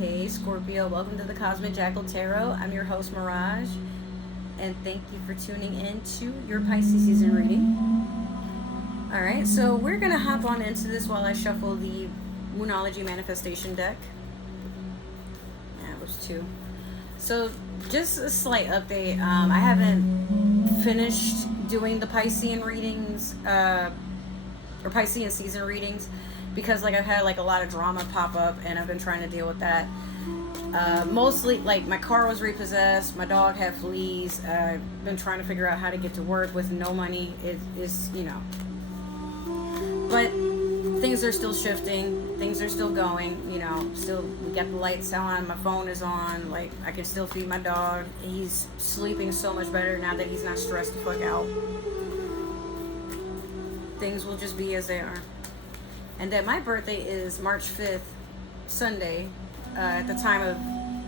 Hey Scorpio, welcome to the Cosmic Jackal Tarot. I'm your host Mirage, and thank you for tuning in to your Pisces season reading. Alright, so we're going to hop on into this while I shuffle the Moonology Manifestation deck. Yeah, it was two. So just a slight update. I haven't finished doing the Piscean readings, or Piscean season readings, because I've had a lot of drama pop up and I've been trying to deal with that. Mostly my car was repossessed, my dog had fleas. I've been trying to figure out how to get to work with no money. It is, but things are still shifting, things are still going, still we got the lights on, my phone is on, I can still feed my dog. He's sleeping so much better now that he's not stressed the fuck out. Things will just be as they are. And that my birthday is March 5th, Sunday, at the time of,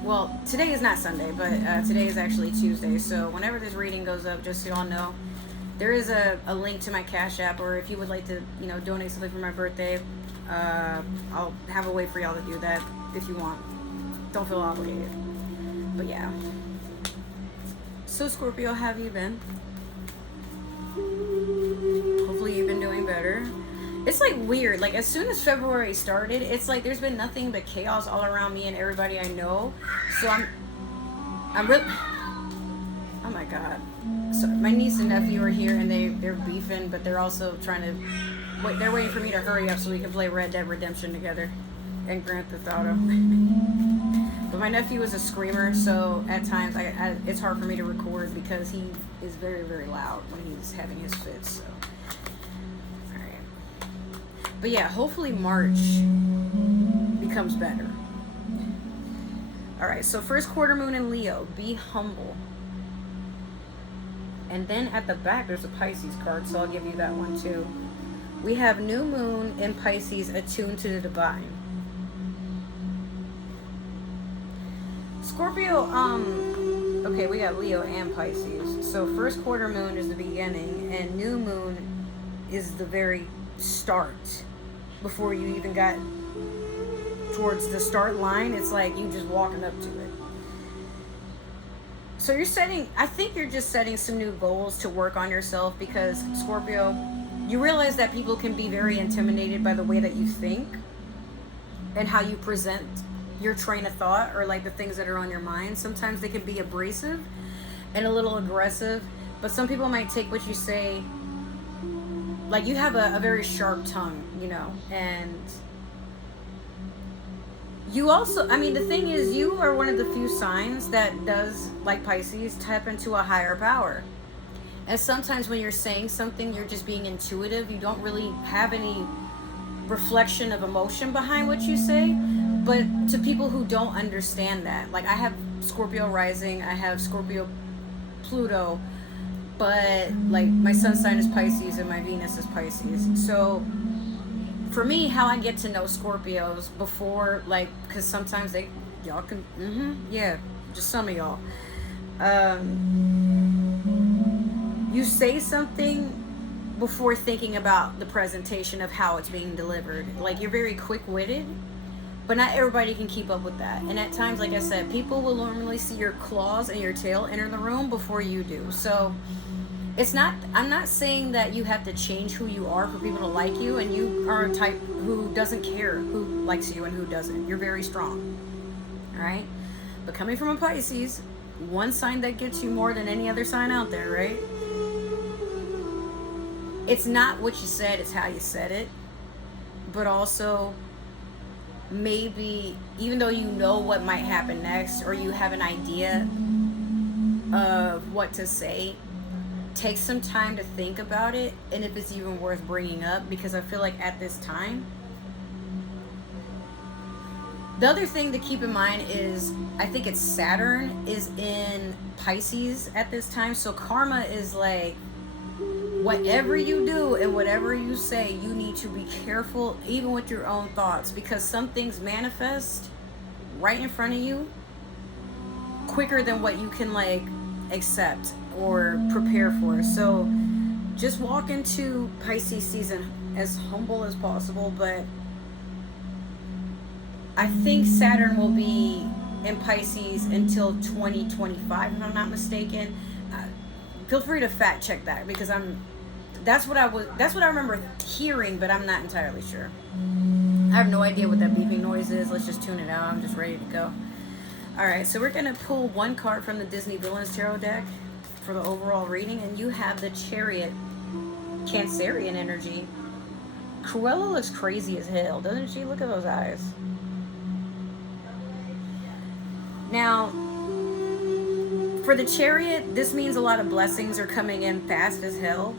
well, today is not Sunday, but today is actually Tuesday. So whenever this reading goes up, just so y'all know, there is a link to my Cash App, or if you would like to, donate something for my birthday, I'll have a way for y'all to do that if you want. Don't feel obligated. But yeah. So Scorpio, how have you been? Hopefully you've been doing better. It's weird, as soon as February started, it's there's been nothing but chaos all around me and everybody I know. So I'm really, oh my god. So my niece and nephew are here and they're beefing, but they're also trying to wait. They're waiting for me to hurry up so we can play Red Dead Redemption together and Grand Theft Auto. But my nephew is a screamer, so at times it's hard for me to record because he is very, very loud when he's having his fits. So but yeah, hopefully March becomes better. Alright, so first quarter moon in Leo, be humble. And then at the back there's a Pisces card, so I'll give you that one too. We have new moon in Pisces, attuned to the divine. Scorpio, okay, we got Leo and Pisces. So first quarter moon is the beginning, and new moon is the very start. Before you even got towards the start line, it's you just walking up to it. So I think you're just setting some new goals to work on yourself, because Scorpio, you realize that people can be very intimidated by the way that you think and how you present your train of thought, or the things that are on your mind. Sometimes they can be abrasive and a little aggressive, but some people might take what you say, you have a very sharp tongue, and you also, the thing is, you are one of the few signs that does, like Pisces, tap into a higher power. And sometimes when you're saying something, you're just being intuitive. You don't really have any reflection of emotion behind what you say. But to people who don't understand that, I have Scorpio rising, I have Scorpio Pluto, but my sun sign is Pisces and my Venus is Pisces. So for me, how I get to know Scorpios before, because sometimes y'all can, yeah, just some of y'all, you say something before thinking about the presentation of how it's being delivered. You're very quick-witted, but not everybody can keep up with that. And at times, like I said, people will normally see your claws and your tail enter the room before you do. So I'm not saying that you have to change who you are for people to like you, and you are a type who doesn't care who likes you and who doesn't. You're very strong. Alright? But coming from a Pisces, one sign that gets you more than any other sign out there, right? It's not what you said, it's how you said it. But also, maybe, even though you know what might happen next, or you have an idea of what to say, take some time to think about it, and if it's even worth bringing up, because I feel at this time. The other thing to keep in mind is, I think it's Saturn is in Pisces at this time, so karma is whatever you do and whatever you say, you need to be careful, even with your own thoughts, because some things manifest right in front of you quicker than what you can accept or prepare for. So just walk into Pisces season as humble as possible, but I think Saturn will be in Pisces until 2025, if I'm not mistaken. Uh, Feel free to fact check that, because that's what I remember hearing, but I'm not entirely sure. I have no idea what that beeping noise is. Let's just tune it out. I'm just ready to go. All right, so we're gonna pull one card from the Disney Villains Tarot deck for the overall reading, and you have the Chariot, Cancerian energy. Cruella looks crazy as hell, doesn't she? Look at those eyes. Now, for the Chariot, this means a lot of blessings are coming in fast as hell.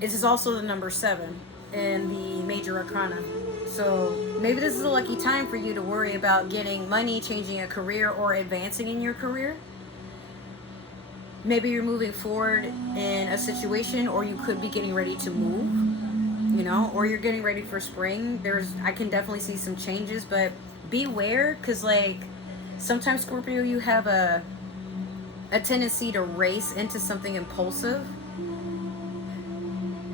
This is also the number 7 in the Major Arcana. So maybe this is a lucky time for you to worry about getting money, changing a career, or advancing in your career. Maybe you're moving forward in a situation, or you could be getting ready to move, you know, or you're getting ready for spring. I can definitely see some changes, but beware, because like sometimes, Scorpio, you have a tendency to race into something impulsive.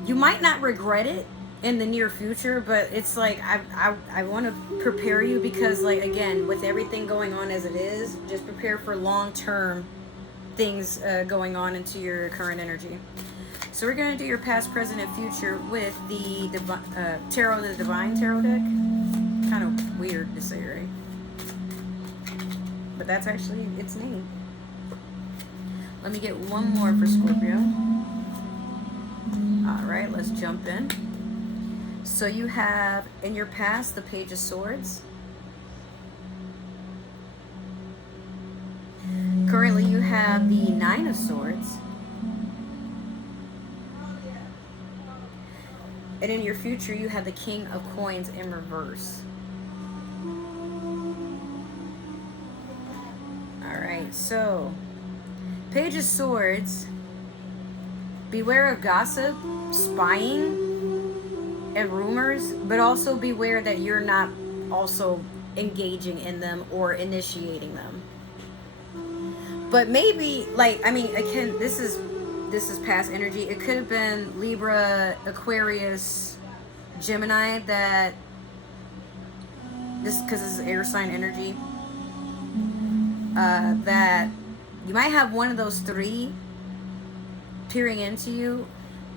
You might not regret it in the near future, but it's like I want to prepare you, because like, again, with everything going on as it is, just prepare for long-term things going on into your current energy. So we're going to do your past, present, and future with the Tarot, the Divine Tarot deck. Kind of weird to say, right? But that's actually its name. Let me get one more for Scorpio. All right, let's jump in. So you have, in your past, the Page of Swords. Currently, you have the Nine of Swords. And in your future, you have the King of Coins in reverse. Alright, so Page of Swords. Beware of gossip, spying, and rumors, but also beware that you're not also engaging in them or initiating them. But maybe, like, I mean, again, this is past energy. It could have been Libra, Aquarius, Gemini, because this is air sign energy, that you might have one of those 3 peering into you.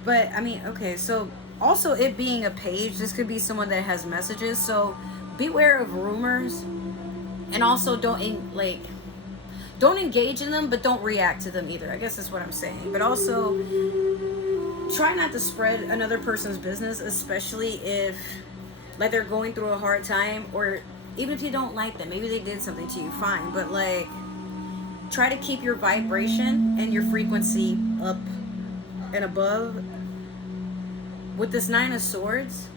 But I mean, okay, so also it being a page, this could be someone that has messages, so beware of rumors, and also don't engage in them, but don't react to them either. I guess that's what I'm saying. But also try not to spread another person's business, especially if like they're going through a hard time, or even if you don't like them, maybe they did something to you, fine, but like try to keep your vibration and your frequency up and above. With this Nine of Swords,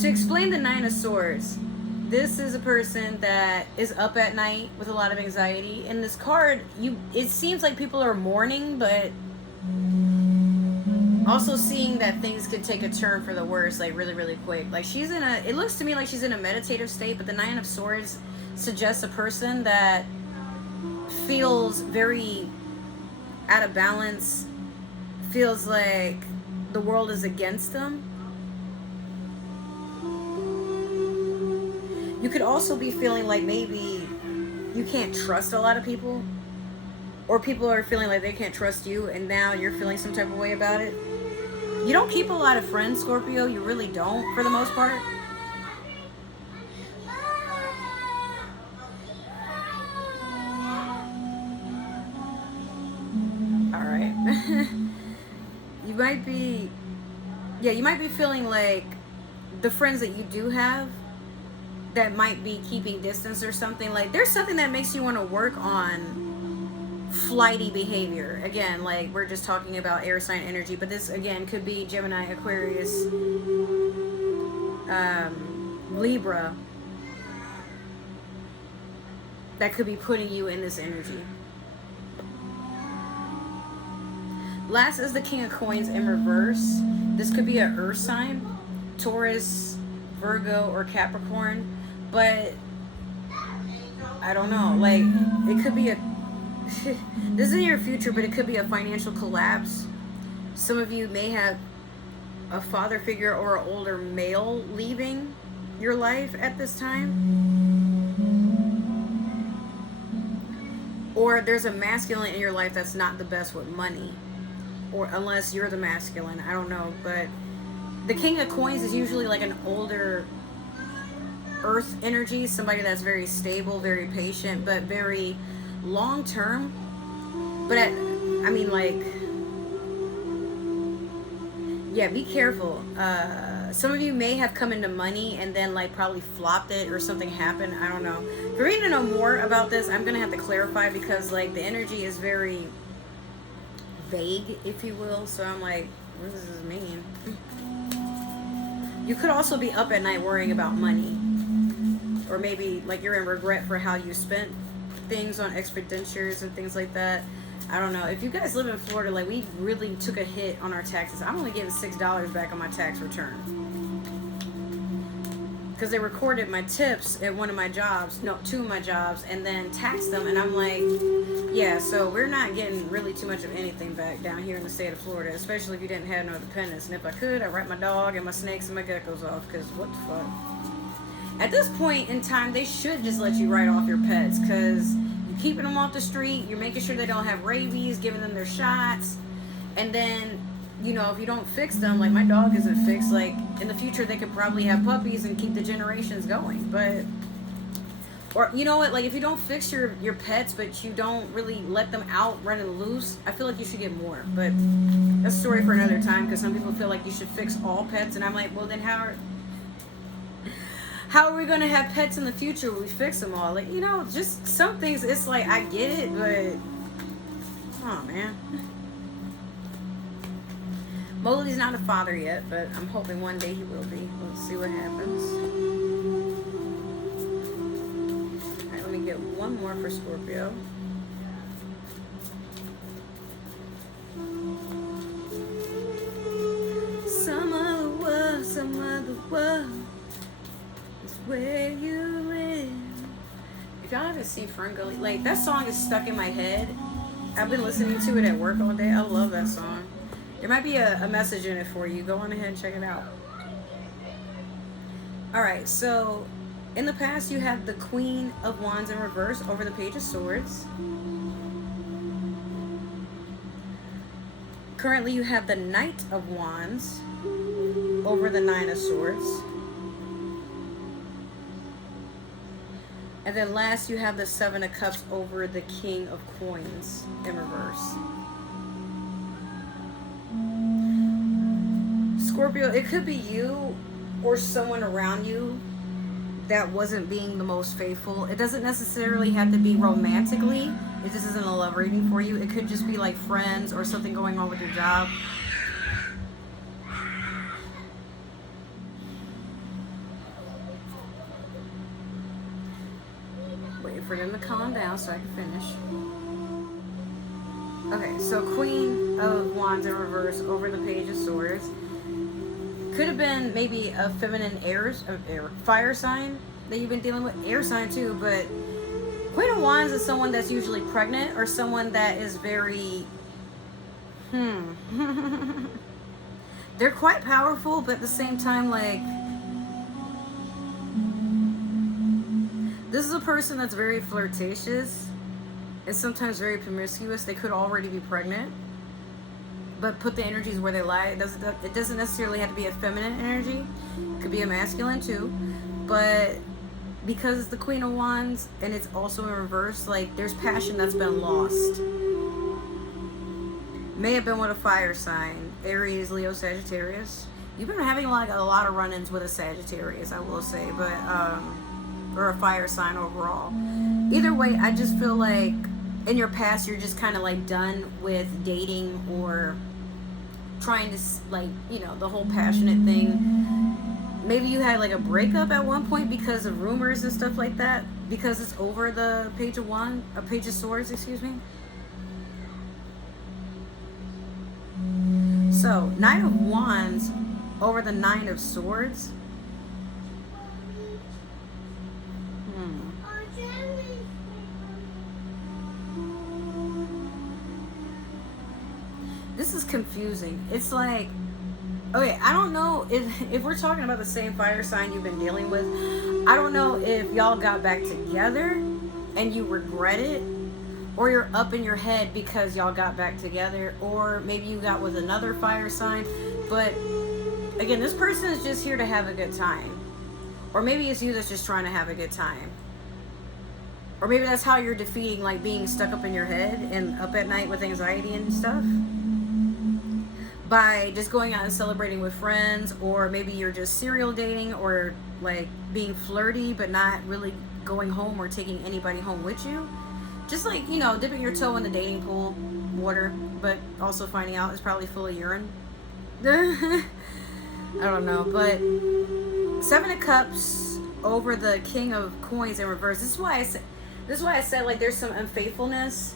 to explain the Nine of Swords, this is a person that is up at night with a lot of anxiety. In this card, it seems like people are mourning, but also seeing that things could take a turn for the worse, like really, really quick. Like it looks to me like she's in a meditative state, but the Nine of Swords suggests a person that feels very out of balance, feels like the world is against them. You could also be feeling like maybe you can't trust a lot of people, or people are feeling like they can't trust you, and now you're feeling some type of way about it. You don't keep a lot of friends, Scorpio. You really don't, for the most part. All right. You might be feeling like the friends that you do have that might be keeping distance or something. Like there's something that makes you want to work on flighty behavior. Again, like we're just talking about air sign energy, but this again could be Gemini, Aquarius, Libra, that could be putting you in this energy. Last is the King of Coins in reverse. This could be an earth sign, Taurus, Virgo, or Capricorn, but I don't know, like it could be this is in your future, but it could be a financial collapse. Some of you may have a father figure or an older male leaving your life at this time. Or there's a masculine in your life that's not the best with money. Or unless you're the masculine, I don't know. But the King of Coins is usually like an older earth energy, somebody that's very stable, very patient, but very long term. But I mean, like, yeah, be careful. Some of you may have come into money and then like probably flopped it or something happened. I don't know. For me to know more about this, I'm gonna have to clarify, because like the energy is very vague, if you will. So I'm like, what does this mean? You could also be up at night worrying about money, or maybe like you're in regret for how you spent things on expenditures and things like that. I don't know. If you guys live in Florida, like, we really took a hit on our taxes. I'm only getting $6 back on my tax return, because they recorded my tips at one of my jobs, no, 2 of my jobs, and then taxed them. And I'm like, yeah, so we're not getting really too much of anything back down here in the state of Florida, especially if you didn't have no dependents. And if I could, I'd write my dog and my snakes and my geckos off, because what the fuck? At this point in time, they should just let you write off your pets, because you're keeping them off the street, you're making sure they don't have rabies, giving them their shots, and then, you know, if you don't fix them, like my dog isn't fixed, like in the future they could probably have puppies and keep the generations going. But, or you know what, like if you don't fix your pets, but you don't really let them out running loose, I feel like you should get more. But that's a story for another time, because some people feel like you should fix all pets, and I'm like, well then how are we going to have pets in the future when we fix them all? Like, you know, just some things, it's like, I get it, but, oh, man. Moli's not a father yet, but I'm hoping one day he will be. We'll see what happens. All right, let me get one more for Scorpio. Some other world. Where you live. If y'all haven't seen Ferngully, like, that song is stuck in my head. I've been listening to it at work all day. I love that song. There might be a message in it for you. Go on ahead and check it out. Alright, so in the past you have the Queen of Wands in reverse over the Page of Swords. Currently you have the Knight of Wands over the Nine of Swords. And then last you have the Seven of Cups over the King of Coins in reverse. Scorpio, it could be you or someone around you that wasn't being the most faithful. It doesn't necessarily have to be romantically. If this isn't a love reading for you, it could just be like friends or something going on with your job. For them to calm down so I can finish. Okay, so Queen of Wands in reverse over the Page of Swords. Could have been maybe a feminine fire sign that you've been dealing with. Air sign too, but Queen of Wands is someone that's usually pregnant, or someone that is very they're quite powerful, but at the same time, like, this is a person that's very flirtatious and sometimes very promiscuous. They could already be pregnant, but put the energies where they lie. It doesn't necessarily have to be a feminine energy. It could be a masculine too. But because it's the Queen of Wands and it's also in reverse, like, there's passion that's been lost. May have been with a fire sign. Aries, Leo, Sagittarius. You've been having like a lot of run-ins with a Sagittarius, I will say, but or a fire sign overall. Either way, I just feel like in your past you're just kind of like done with dating or trying to, like, you know, the whole passionate thing. Maybe you had like a breakup at one point because of rumors and stuff like that, because it's over the Page of Swords, excuse me. So Knight of Wands over the Nine of Swords. This is confusing. It's like Okay, I don't know if we're talking about the same fire sign you've been dealing with. I don't know if y'all got back together and you regret it, or you're up in your head because y'all got back together, or maybe you got with another fire sign. But again, this person is just here to have a good time. Or maybe it's you that's just trying to have a good time. Or maybe that's how you're defeating like being stuck up in your head and up at night with anxiety and stuff, by just going out and celebrating with friends. Or maybe you're just serial dating, or like being flirty but not really going home or taking anybody home with you. Just like, you know, dipping your toe in the dating pool water, but also finding out it's probably full of urine. I don't know, but Seven of Cups over the King of Coins in reverse. This is why I said like there's some unfaithfulness.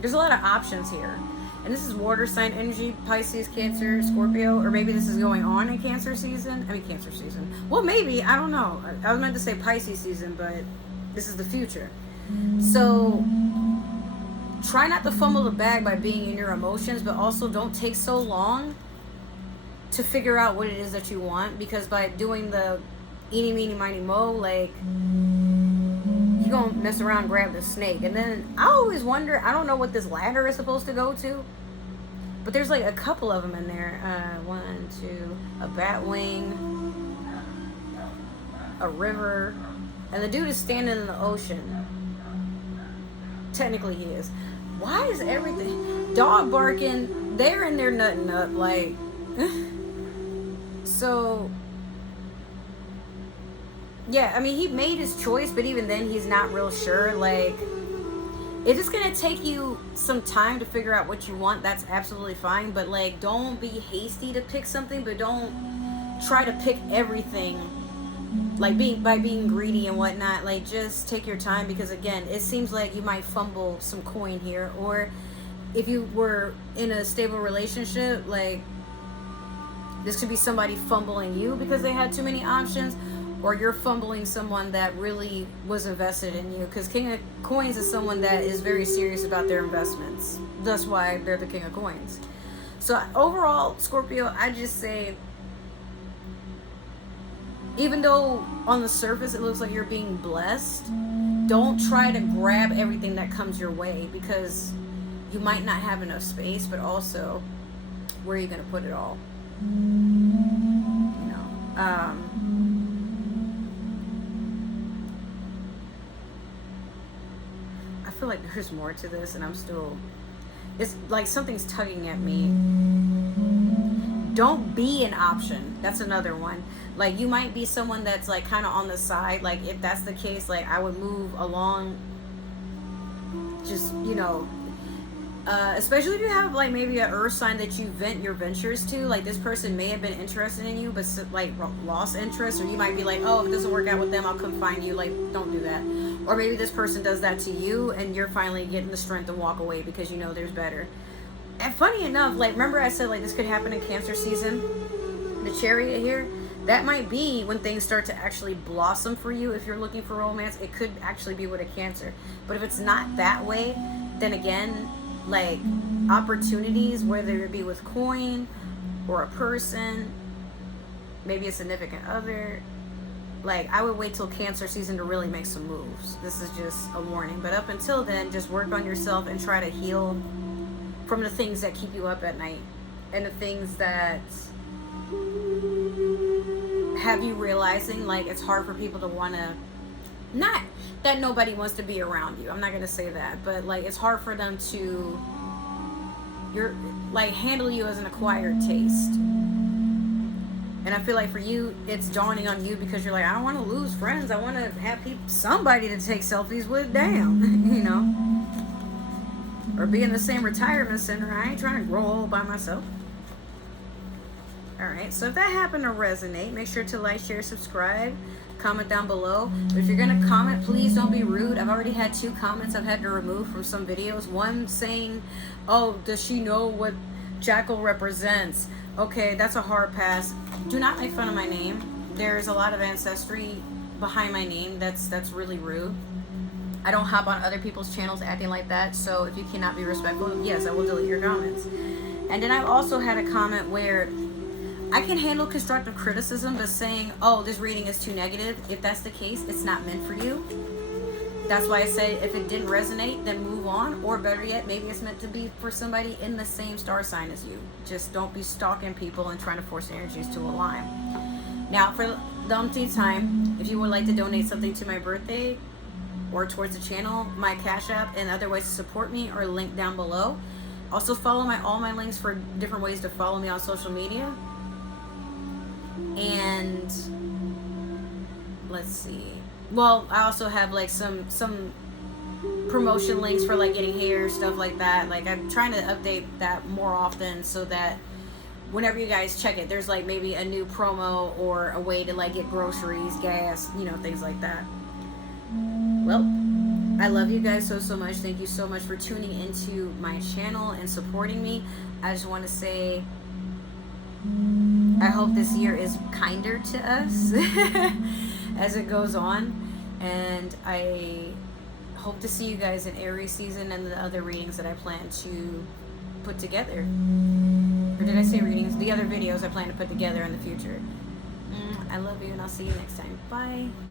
There's a lot of options here. And this is water sign energy, Pisces, Cancer, Scorpio, or maybe this is going on in Cancer season. Cancer season. Well, maybe, I don't know. I was meant to say Pisces season, but this is the future. So try not to fumble the bag by being in your emotions, but also don't take so long to figure out what it is that you want, because by doing the eeny, meeny, miny, mo, like, you're gonna mess around and grab the snake. And then I always wonder, I don't know what this ladder is supposed to go to, but there's like a couple of them in there. 1, 2, a bat wing, a river, and the dude is standing in the ocean. Technically he is. Why is everything dog barking? They're in there nutting up, like so yeah, I mean, he made his choice, but even then he's not real sure. Like, if it's gonna take you some time to figure out what you want, that's absolutely fine. But like, don't be hasty to pick something, but don't try to pick everything, like being greedy and whatnot. Like, just take your time, because again, it seems like you might fumble some coin here. Or if you were in a stable relationship, like, this could be somebody fumbling you because they had too many options, or you're fumbling someone that really was invested in you, because King of Coins is someone that is very serious about their investments. That's why they're the King of Coins. So overall, Scorpio, I just say, even though on the surface it looks like you're being blessed, don't try to grab everything that comes your way, because you might not have enough space, but also, where are you going to put it all? You know, I feel like there's more to this, and I'm still, it's like something's tugging at me. Don't be an option. That's another one. Like, you might be someone that's like kind of on the side. Like, if that's the case, like, I would move along, just, you know, especially if you have like maybe an earth sign that you vent your ventures to. Like, this person may have been interested in you, but like lost interest, or you might be like, oh, if it doesn't work out with them, I'll come find you. Like, don't do that. Or maybe this person does that to you, and you're finally getting the strength to walk away because you know there's better. And funny enough, like, remember I said like this could happen in Cancer season, the Chariot here? That might be when things start to actually blossom for you. If you're looking for romance, it could actually be with a Cancer. But if it's not that way, then again, like, opportunities, whether it be with coin or a person, maybe a significant other, like, I would wait till Cancer season to really make some moves. This is just a warning. But up until then, just work on yourself and try to heal from the things that keep you up at night, and the things that have you realizing like it's hard for people to want to, not that nobody wants to be around you, I'm not going to say that, but like, it's hard for them to, you're like, handle you as an acquired taste. And I feel like for you, it's dawning on you because you're like, I don't want to lose friends. I want to have somebody to take selfies with. Damn, you know. Or be in the same retirement center. I ain't trying to grow old by myself. Alright, so if that happened to resonate, make sure to like, share, subscribe, comment down below. But if you're going to comment, please don't be rude. I've already had 2 comments I've had to remove from some videos. One saying, oh, does she know what Jackal represents? Okay, that's a hard pass. Do not make fun of my name. There's a lot of ancestry behind my name. That's really rude. I don't hop on other people's channels acting like that. So if you cannot be respectful, yes, I will delete your comments. And then I've also had a comment where I can handle constructive criticism, but saying, oh, this reading is too negative, if that's the case, it's not meant for you. That's why I say if it didn't resonate, then move on. Or better yet, maybe it's meant to be for somebody in the same star sign as you. Just don't be stalking people and trying to force energies to align. Now, for the umpteenth time, if you would like to donate something to my birthday or towards the channel, my Cash App and other ways to support me are linked down below. Also follow all my links for different ways to follow me on social media. And let's see. Well, I also have like some promotion links for like getting hair, stuff like that. Like I'm trying to update that more often so that whenever you guys check it, there's like maybe a new promo or a way to like get groceries, gas, you know, things like that. Well, I love you guys so much. Thank you so much for tuning into my channel and supporting me. I just want to say I hope this year is kinder to us as it goes on, and I hope to see you guys in Aries season and the other readings that I plan to put together. Or did I say readings? The other videos I plan to put together in the future. I love you, and I'll see you next time. Bye.